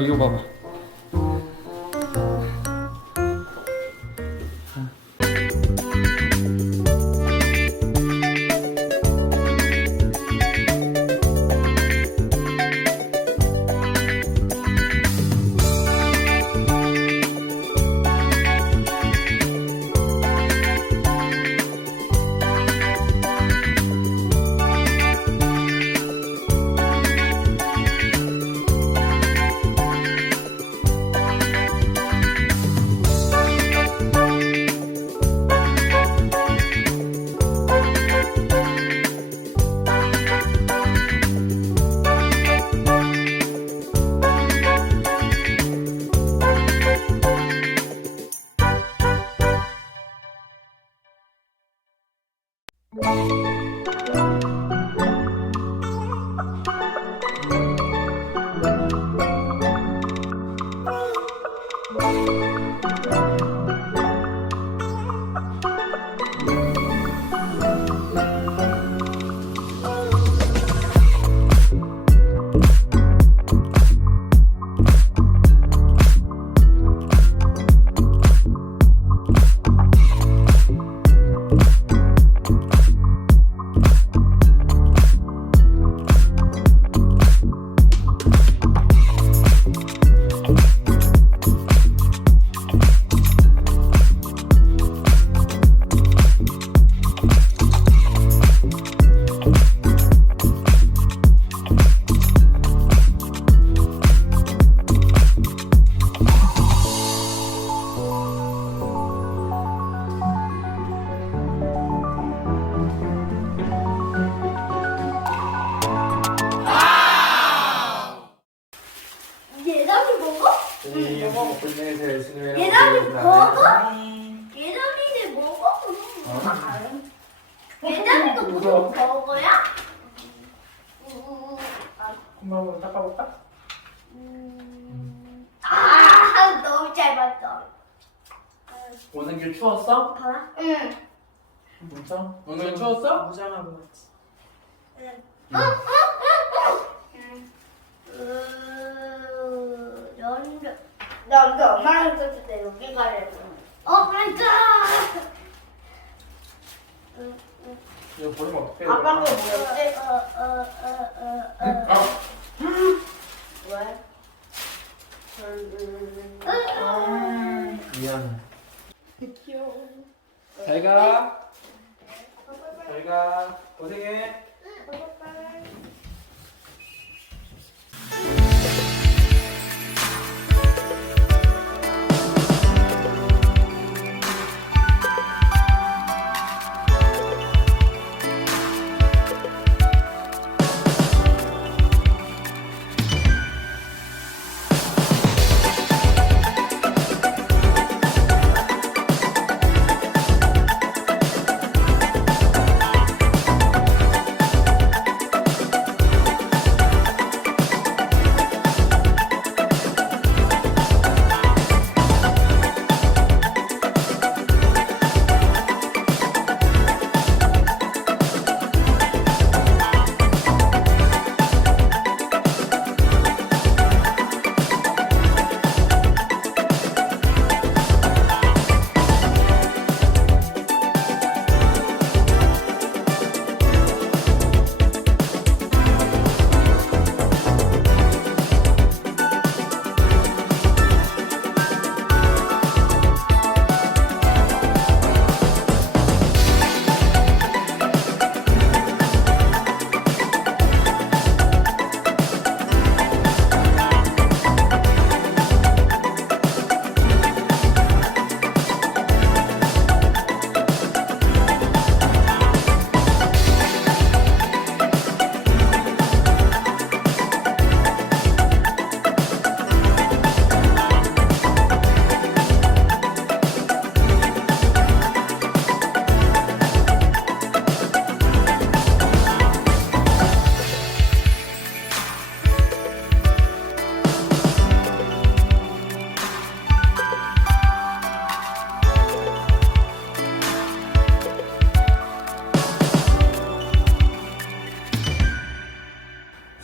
이거 봐봐. 계란이 먹어? 계란이를 먹어? 계란이도 무슨 먹어야? 한번 닦아볼까? 너무 잘 봤어. 오는 길 추웠어? 응. 진짜? 오는 길 추웠어? 무장하고 왔지. 나 엄마랑 있었을 때 여기 가려고. 맞아. 이거 버리면 어떡해? 아빠가 뭐였지? 왜? 미안해. 귀여워. 잘 가. 잘 가. 고생해.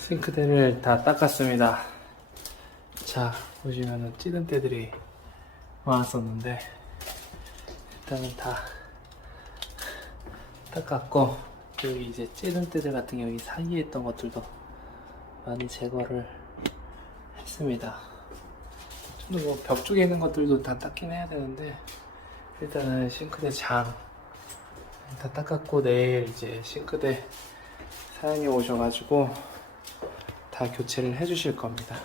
싱크대를 다 닦았습니다. 자, 자, 보시면은 찌든 때들이 많았었는데 일단은 다 닦았고, 여기 이제 찌든 때들 같은 경우 여기 사이에 있던 것들도 많이 제거를 했습니다. 좀 더 뭐 벽 쪽에 있는 것들도 다 닦긴 해야 되는데, 일단은 싱크대 장 다 닦았고, 내일 이제 싱크대 사장님 오셔가지고 다 교체를 해주실 겁니다.